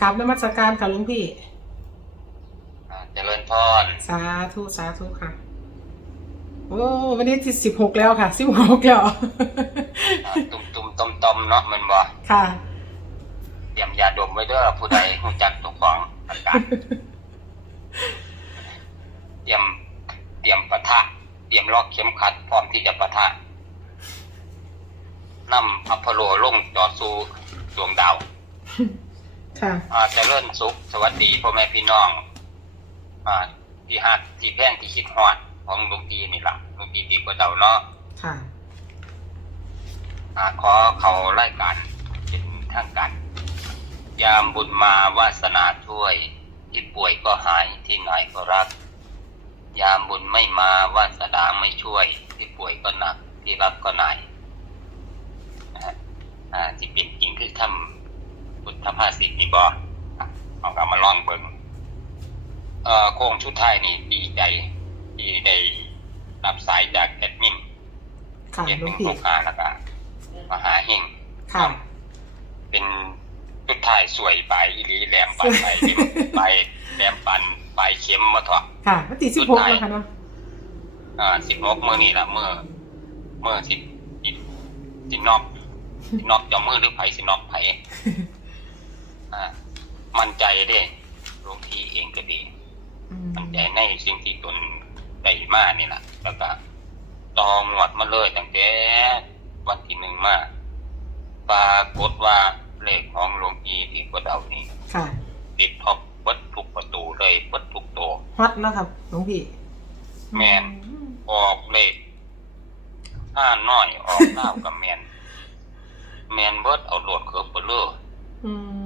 กราบนมัสการค่ะหลุงพี่ อ่าเจริญพรสาธุสาธุค่ะ โอ้วันนี้ที่สิบหกแล้วค่ะสิบหกแล้ว อ่าตุ่มตุ่มต้มต้มๆเนาะแมันบ่ค่ะ เตรียมยาดมไว้เด้อผู้ใดรู้จักตัวของอาการเตรียมเตรียมปะทะ เตรียมล็อกเข็มขัด พร้อมที่จะปะทะนำอัพโพโลลงจอดสู่ดวงดาว ค่ะ อ่าเจริญสุขสวัสดีพ่อแม่พี่น้อง อ่าที่ฮักที่แพงที่คิดฮอดของหลุงตีนี่ล่ะหลุงตีดีกว่าเดาเนาะค่ะ อ่าขอเขารายการเป็นทางการยามบุญมาวาสนาช่วย ที่ป่วยก็หายที่ไหนก็รัก ยามบุญไม่มาวาสนาไม่ช่วย ที่ป่วยก็หนัก ที่รักก็หนายนะฮะอ่าที่เป็นจริงคือทำ พุทธภาษิตนี่บอเอากลับมาลองเบิ่งเอ่อโค้งชุดไทยนี่ดีใจที่ได้รับสายจากแอดมินค่ะเจ็ดหลุนึ่งงพี่หกห้าแล้วก็มาหาเฮงค่ะ เป็นชุดไทยสวยไปอีหลีแหลมปันไปเข็มไปแหลมปันไปเข็มมาถอด ค่ะวันที่สิบหกแล้วค่ะเนาะอ่าสิบหกเมื่อนี่ละเมื่อเมื่อสิบสิสินอกสิบนอกจะมือหรือไผสินอกไผ่ มั่นใจเด้หลวงพี่เองก็ดีอืมมั่นใจในสิ่งที่ตนได้มานี่แหละแล้วก็ตองหวดมาเลยตั้งแต่วันที่หนึ่งมาปรากฏว่าเลขของหลวงพี่ที่กระเดานี่ค่ะติดท็อปเบิดทุกประตูเลยเบิดทุกตัวฮอตแล้วครับหลวงพี่ แม่นออกเลขห้าน้อยออกเก้ากับแมนแมนเบิดเอาโหลดเคิร์ฟเบลออืม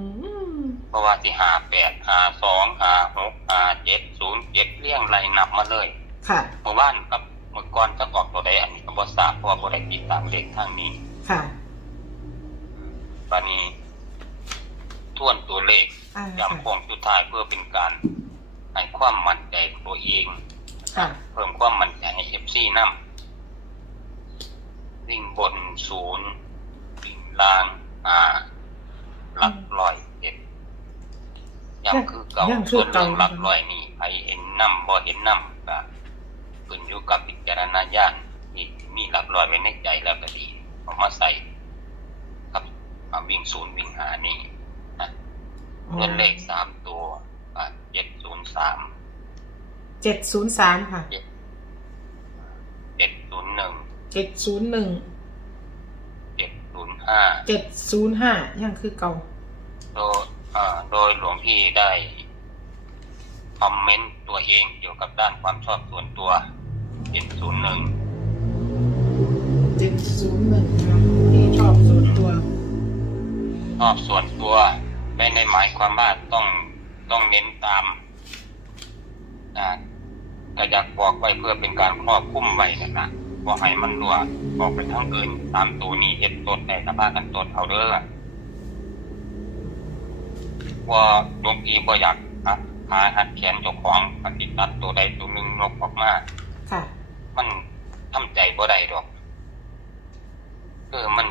เพราะว่าที่หาแปดหาสองหาหกหาเจ็ดศูนย์เจ็ดเลี้ยงไล่นับมาเลยค่ะเมื่อวานกับเมื่อก่อนจะออกตัวใดอันนี้ก็บ่ทราบเพราะว่าบ่ได้ติดตามเลขทางนี้ ค่ะตอนนี้ทวนตัวเลขอ่าย้ำโค้งสุดท้ายเพื่อเป็นการให้ความมั่นใจตัวเองค่ะเพิ่มความมั่นใจให้เอฟซีนํวิ่งบนศูนย์วิ่งล่างอ่าหลักร้อยเอ็ด ยังคือเก่ายังคืส่อวนเก่าเรื่องหลักร้อยนี่ใครเห็นนํบ่เห็นนํก็ขึ้นอยู่กับพิจารณญาณที่มีหลักร้อยไว้ในใจแล้วก็ดีเอามาใส่กับอ่าวิ่งศูนย์วิ่งหานี่นะส่วนเลขสามตัวอ่าเจ็ดศูนย์สาม เจ็ดศูนย์สามค่ะเจ็ดศูนย์หนึ่ง เจ็ดศูนย์หนึ่งเจ็ดศูนย์ห้า เจ็ดศูนย์ห้ายังคือเก่าโดยอ่า โดยหลวงพี่ได้คอมเมนต์ตัวเองเกี่ยวกับด้านความชอบส่วนตัวเจ็ดศูนย์หนึ่งเจ็ดศูนย์หนึ่งค่ะที่ชอบส่วนตัว ชอบส่วนตัวไม่ได้หมายความว่าต้องต้องเน้นตามอ่าแต่อยากบอกไว้เพื่อเป็นการครอบคลุมไว้นะนะบอกให้มันรัวออกไปทั้งอื่นตามตัวนี้เห็ดตดในสภาพกันตดเอาเด้อ ว่าหลวงพี่บ่อยากหักขาหักแขนเจ้าของปฏิตัดตัวใดตัวหนึ่งนกออกมาค่ะ มันทำใจบ่ได้ดอกเออมัน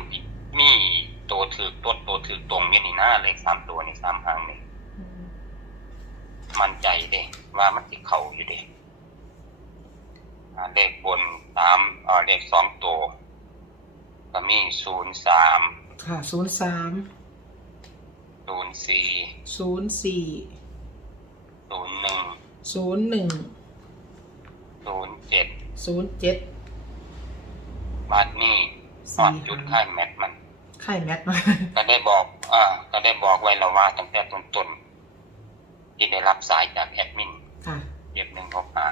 มีตัวถือตัวตัวถือตรงนี่นี่นะเลขสามตัวนี่สามหางนี่อืมมันใจเด้ว่ามันสิเข้าอยู่เด้อ่าเลขบนสามเอ่อเลขสองตัวก็มีศูนย์สามค่ะศูนย์สาม ศูนย์สี่ศูนย์สี่ศูนย์หนึ่งศูนย์หนึ่งศูนย์เจ็ดศูนย์เจ็ดบาทนี่ตอนจุดค่ายแมทมันไข่แมทมาก็ได้บอกอ่าก็ได้บอกไว้แล้วว่าตั้งแต่ต้นๆที่ได้รับสายจากแอดมินค่ะเจ็บหนึ่งหกห้า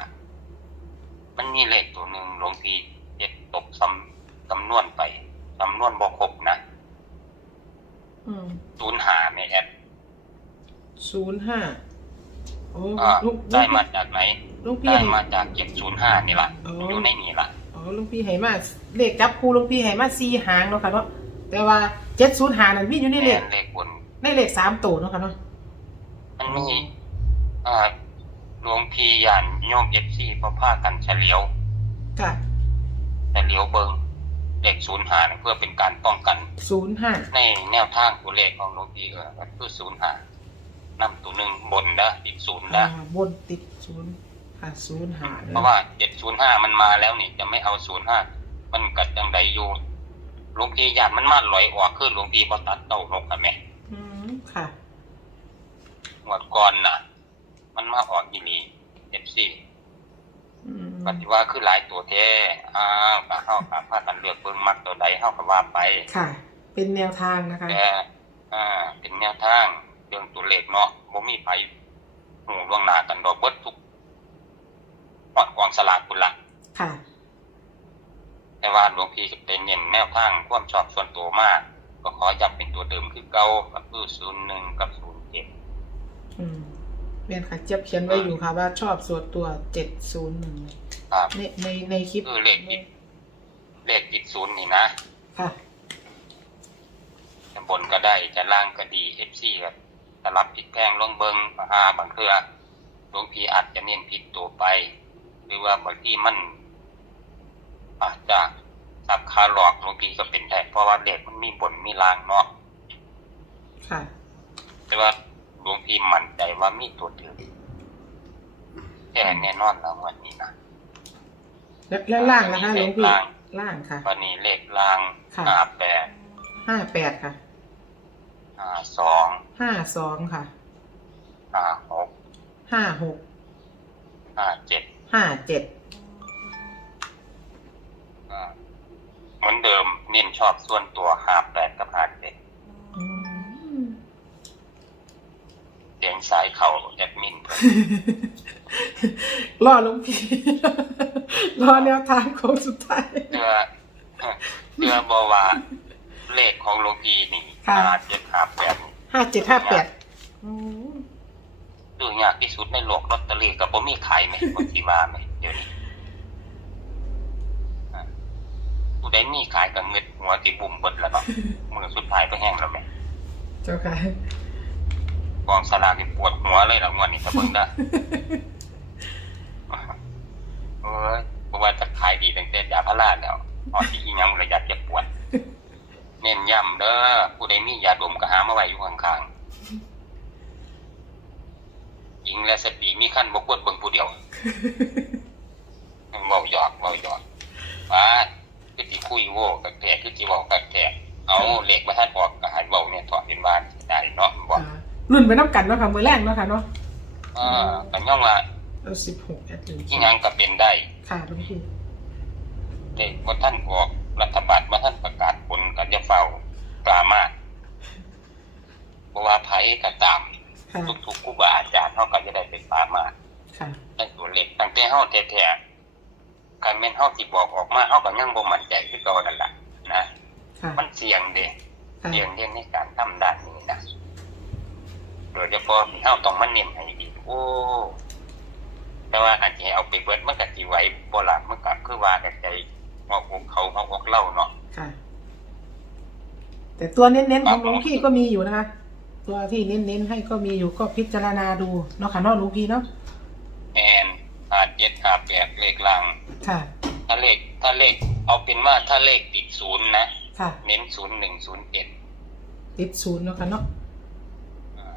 มันมีเลขตัวหนึ่งหลวงพี่เจ็ดตกสำสำนวนไปสำนวนบกครบนะอืม ศูนย์หาในแอดศูนย์ห้าโอ้อ่าลูกได้มาจากไหน ลูกพี่ได้ให้มาจากเจ็ดศูนย์ห้านี่ละอ๋อออยู่ในนี่ละอ๋อลูกพี่ให้มาเลขจับคูลูกพี่ให้มาสี่หางเนาะค่ะเนาะแต่ว่าเจ็ดศูนย์หานั่นมีอยู่ในเลแม่ขนเลขบนในเลขสามตัวเนาะค่ะเนาะมันมีอ่าหลวงพี่ยานโยมเอฟซีพอพากันเฉลียวค่ะเฉลียวเบิง เลขศูนย์หาเพื่อเป็นการป้องกัน ศูนย์ห้าในแนวทางตัวเลขของหลวงพี่เออก็คือศูนย์หานำตัวหนึ่งบนนะติดศูนย์อ่านะบนติดศูนย์ค่ะศูนย์หาเพราะว่าเจ็ดศูนย์ห้ามันมาแล้วนี่จะไม่เอาศูนย์ห้ามันกัดจังใดอยู่หลวงพี่ยานมันมาลอยออกขึ้นหลวงพี่บอตัดเต้านกอะแม่อืมค่ะหวดก่อนน่ะ มันมาออกอีนีเอฟซีอืม ปฏิว่าคือหลายตัวแท้อ้าวกะเฮากะพากันเลือกเบิ่งมักตัวใดเฮาก็ว่าไป ค่ะ เป็นแนวทางนะคะ แต่อ่าเป็นแนวทางเรื่องตัวเลขเนาะบ่มีไผหูล่วงหน้ากันดอกเบิดทุกฮอดกองสลากพุ่นละค่ะ แต่ว่าหลวงพี่จะเป็นเน้นแนวทางความชอบส่วนตัวมาก ก็ขอย้ำเป็นตัวเดิมคือเก่าก็คือ01กับ07 อืมเรียนค่ะ เจี๊ยบเขียนไว้อยู่ค่ะว่าชอบส่วนตัวเจ็ดศูนย์หนึ่ง ครับในในในคลิปคือเลขติดเลขติดศูนย์นี่นะค่ะ จะบนก็ได้จะล่างก็ดี FC ก็สลับผิดแพงลงเบิงหาบางเทื่อหลวงพี่อาจจะเน้นผิดตัวไป หรือว่าบางที่มัน อาจจะสับคาหลอกหลวงพี่ก็เป็นได้เพราะว่าเลขมันมีบนมีล่างเนาะค่ะ แต่ว่าหลวงพี่มั่นใจว่ามีตัวเดียวแค่แน่นอนแล้ววันนี้นะ แล้วแล้วล่างนะคะหลวงพี่ล่างล่างค่ะ วันนี้เลขล่างค่ะ ห้าแปดห้าแปดค่ะ ห้าสองห้าสองค่ะ ห้าหกห้าหก ห้าเจ็ดห้าเจ็ด อ่าเหมือนเดิมเน้นชอบส่วนตัวห้าแปดกับห้า งสายเข่าแอดมินเพิ่นรอหลวงพี่รอแนวทางโค้งสุดท้ายเชื่อเชื่อบอกว่าเลขของหลวงพี่นี่ค่ะห้าเจ็ดห้าแปดนี่ห้าเจ็ดห้าแปดอืมดูยากที่สุดในโลกลอตเตอรี่กับผมมีขายไหมบางทีว่าไหมเดี๋ยวนี้อะผู้ใดมีขายกับเงินหัวติบุ่มเบิดแล้วเนาะมือสุดท้ายก็แห้งแล้วไหมเจ้าค่ะ กองสลากนี่ปวดหัวเลยละงวดนี้ถ้าเบิ่งได้เอ้ยเพราะว่าจะขายดีตั้งแต่ยาพาราแล้วพอที่อีหยังระยะเจ็บปวด เน้นย้ำเด้อผู้ใดมียาดมก็หามาไว้อยู่ข้างๆหญิงและสตรีมีขั้นบกวดเบิ่งผู้เดียวเมาหยอกเมาหยอกว่าคือสิคุยโว้กับแท้คือสิเว้ากับแท้เอาเลขมาทัดบอกก็ให้เว้าเนี่ยถอดเป็นบ้านได้เนาะบอกอ่า รุ่นไปน้ำกันเนาะค่ะมือแรกเนาะค่ะเนาะอ่าก็ย่อมว่าเอาสิบหกแอดมินที่ยังก็เป็นได้ค่ะหลวงพี่เด็กว่าท่านออกรัฐบาลว่าท่านประกาศผลกันจะเฝ้าปรามาสเพราะว่าไผก็ตาม ค่ะทุกๆครูบาอาจารย์เขาก็จะได้เป็นปรามาสค่ะได้ตัวเล็กตั้งแต่เฮาแท้ๆการแม่นเฮาสิบอกออกมาเฮาก็ยังบ่มั่นใจคือเก่านั่นล่ะนะ ค่ะมันเสี่ยงเด้ค่ะเสี่ยงเรื่องในการทำด้านนี้นะ โดยเฉพาะเฮาต้องมาเน้นให้ดีโอ้แต่ว่าอันที่เอาไปเบิดมันก็สิไหว้บ่ล่ะมันก็คือว่าแต่ใจว่าอกเขาเขาอกเล่าเนาะค่ะ แต่ตัวเน้นๆของหลวงพี่ก็มีอยู่นะคะตัวที่เน้นๆให้ก็มีอยู่ก็พิจารณาดูเนาะค่ะเนาะหลวงพี่เนาะแอนหาเจ็ดหาแปดเลขลังค่ะถ้าเลขถ้าเลขเอาเป็นว่าถ้าเลขติดศูนย์นะ ค่ะ เน้นศูนย์หนึ่งศูนย์เจ็ดติดศูนย์เนาะค่ะเนาะ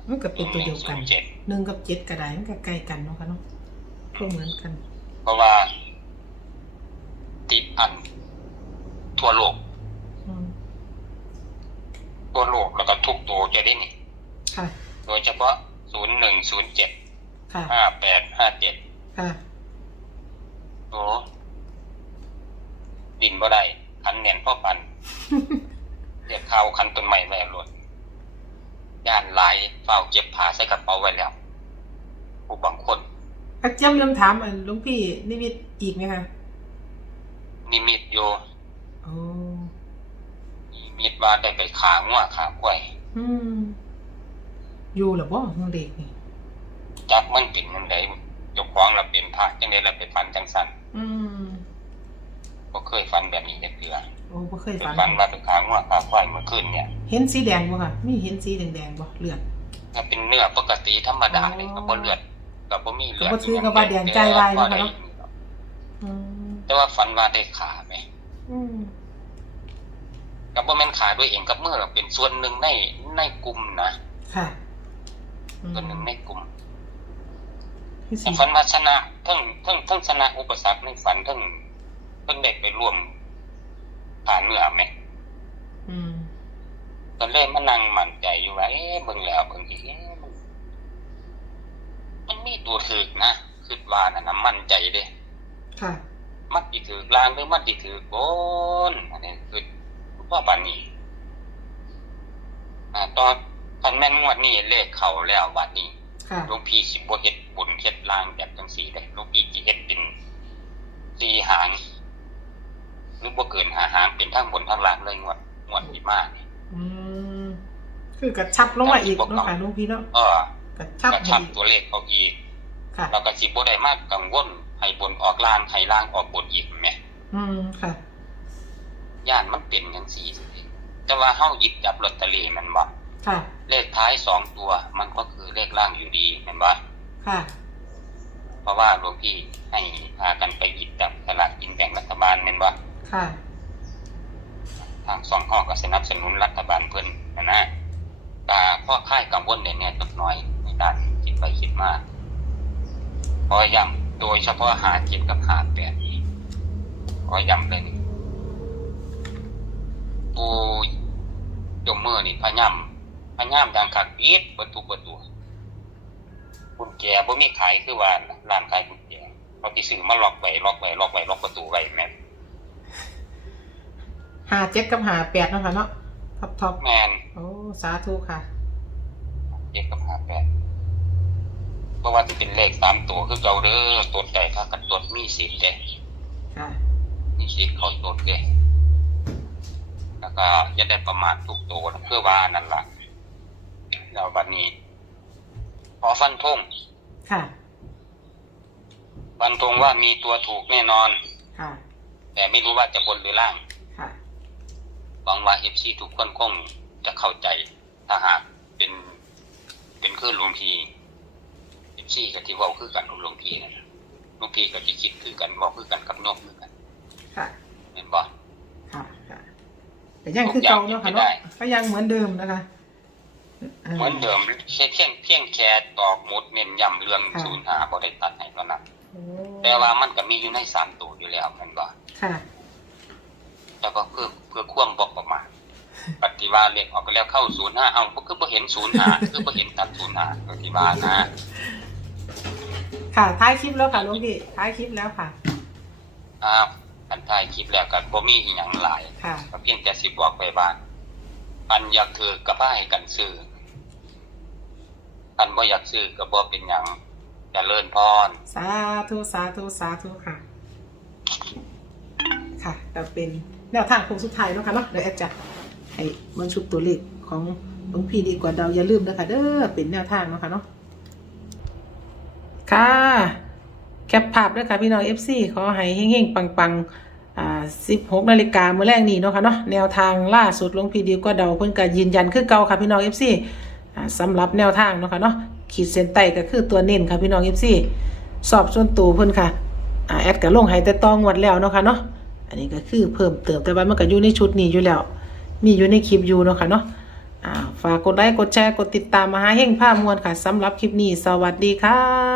มันก็เป็นตัวเดียวกันเจ็ดหนึ่งกับเจ็ดก็ได้มันก็ใกล้กันเนาะค่ะเนาะก็เหมือนกัน เพราะว่า ติดอัน ทั่วโลก อืมทั่วโลกแล้วก็ทุกตัวจะได้นี่ ค่ะ โดยเฉพาะศูนย์หนึ่งศูนย์เจ็ดค่ะ ห้าแปดห้าเจ็ดค่ะ โอ้ดินบ่ได้คันแน่นพ่อปัน เรียกข่าวคันต้นใหม่ไว้รวด ย่านหลายเฝ้าเก็บผ้าใส่กระเป๋าไว้แล้วผู้บางคนอาเจียมเริ่มถามอันหลวงพี่นิมิตอีกไหมคะนิมิตโยโอ้นิมิตว่าได้ไปขางัวขากล้วยอืมอยู่หรือบ่ของเด็กนี่จักมันเป็นมันไดเจ้าของเราเป็นพระจังได๋เราไปฟันจังสั่นอืม บ่เคยฟันแบบนี้จักเทื่อโอ้บ่เคยไปฝันฟันว่าไปขางัวขาควายเมื่อคืนเนี่ยเห็นสีแดงบ่ค่ะมีเห็นสีแดงๆบ่เลือดถ้าเป็นเนื้อปกติธรรมดาเลยอ๋อก็บ่เลือดก็บ่มีเลือดก็บ่ถือกับว่าแดงใจวายนะคะเนาะอืมแต่ว่าฝันว่าได้ขาไหมอืมก็บ่แม่นขาด้วยเองกับมือเป็นส่วนหนึ่งในในกลุ่มนะค่ะอืมตัวหนึ่งในกลุ่มคือแต่สิฝันว่าชนะทั้งทั้งทั้งชนะอุปสรรคในฝันทั้งทั้ง เด็กไปร่วมผ่านเมื่อไหมอืมตอนแรกมันนั่งมั่นใจอยู่ว่าเอ๊ะเบิ่งแล้วเบิ่งอีกเอ๊ะมันมันมีตัวถึกนะคิดว่าน่ะนะมั่นใจเด้ค่ะมันสิถือกลางหรือมันสิถือบนอันนี้คือว่าบัดนี้อ่าตอนพันแม่นงวดนี้เลขเข้าแล้วบัดนี้ค่ะหลวงพี่สิบ่เฮ็ดบุญเฮ็ดลางแบบจังซี่ได้หลวงพี่สิเฮ็ดเป็นสี่หาง หรือบ่เกินห้าหางเป็นทั้งบนทั้งล่างเลยงวดงวดที่มานี่อืมคือกระชับลงมาอีกเนาะค่ะหลุงพี่เนาะเออกระชับกระให้ชับอีกตัวเลขเขาอีกค่ะแล้วก็สิบ่ได้มากกังวลให้บนออกล่างให้ล่างออกบนอีกแหมอืมค่ะย่านมันเป็นจังซี่แต่ว่าเฮาหยิบจับลอตเตอรี่แมันบ่ค่ะ เลขท้ายสองตัว มันก็คือเลขล่างอยู่ดีแม่นบ่ค่ะ เพราะว่าหลวงพี่ให้พากันไปหยิบจับสลากกินแบ่งรัฐบาลแม่นบ่ ค่ะทางสองห้องก็สนับสนุนรัฐบาลเพิ่นนะนะแต่พ่อค่ายกังวลเนี่ยเนี่ยจักหน่อยในด้านคิดไปคิดมาขอย้ำโดยเฉพาะหาเจ็ดกับหาแปดนี่ขอย้ำเลยปูจมมือนี่พยายามพยายามดังขัดปีดประตูประตูกุญแจบ่มีขายคือว่าร้านขายกุญแจเขาที่ซื้อมาล็อกไว้ล็อกไว้ล็อกไว้ล็อกประตูไว้แม่ หาเจ็ดกับหาแปดเนาะค่ะเนาะท็อปท็อปแม่นโอ้สาธุค่ะเจ็ดกับห้าแปดเพราะว่าจะเป็นเลขสามตัวคือเราเด้อตัวใดถ้ากันตัวมีสิทธิ์เด้ค่ะมีสิทธิ์เขาตัวเด้แล้วก็อย่าได้ประมาททุกตัวนะเพื่อว่านั่นล่ะแล้ววันนี้ขอฟันธงค่ะฟันธงว่ามีตัวถูกแน่นอน ค่ะ แต่ไม่รู้ว่าจะบนหรือล่างค่ะ หวังว่าเอฟซีทุกคนคงจะเข้าใจถ้าหากเป็นเป็นคือหลวงพีเอฟซีกับที่เว่าคือกันกับหลวงพีนะหลวงพีกับที่คิดคือกันเว่าคือกันกับนกคือกัน ค่ะเห็นบ่ค่ะค่ะแต่ยังคือเก่าเนาะค่ะเนาะได้ก็ยังเหมือนเดิมนะคะเหมือนเดิมแค่เพียงเพียงแค่ตอกหมุดเน้นย้ำเรื่องค่ะศูนย์หาบ่ได้ตัดให้เท่านั้นโอ้แต่ว่ามันก็มีอยู่ในสามตัวอยู่แล้วแมันบ่ค่ะแล้วก็เพื่อเพื่อความบอก ประมาณปฏิวัติเลขออกไปแล้วเข้าศูนย์ห้าเอาก็คือบ่เห็นศูนย์หาคือบ่เห็นตัดศูนย์หาปฏิวัตินะ ค่ะท้ายคลิปแล้วค่ะหลุงพี่ท้ายคลิปแล้วค่ะอ้าวกันท้ายคลิปแล้วก็บ่มีอีหยังหลายค่ะก็เพียงแต่สิบอกไปว่าอันอยากถือก็บ่ให้กันซื้ออันบ่อยากซื้อก็บ่เป็นหยังเจริญพรสาธุสาธุสาธุค่ะ ค่ะก็เป็นแนวทางโค้งสุดท้ายเนาะค่ะเนาะเดี๋ยวแอดจะ ให้มันชุบตัวเลขของหลวงพี่ดีกว่าเดาอย่าลืมนะคะเด้อเป็นแนวทางนะคะเนาะค่ะ แคปภาพด้วยค่ะพี่น้อง FC ขอให้เฮงๆ ปังๆอ่า16นาฬิกาเมื้อแรกนี้เนาะค่ะเนาะแนวทางล่าสุดหลวงพี่ดีกว่าเดาเพิ่นก็ยืนยันคือเก่าค่ะพี่น้อง FC อ่าสำหรับแนวทางเนาะค่ะเนาะขีดเส้นใต้ก็คือตัวเน้นค่ะพี่น้อง FC สอบส่วนตัวเพิ่นค่ะอ่าแอดก็ลงให้แต่ตองวดแล้วเนาะค่ะเนาะอันนี้ก็คือเพิ่มเติมแต่ว่ามันก็อยู่ในชุดนี้อยู่แล้ว มีอยู่ในคลิปอยู่เนาะค่ะเนาะฝากกดไลค์กดแชร์กดติดตามมาหาเฮงภาพมวลค่ะสำหรับคลิปนี้ สวัสดีค่ะ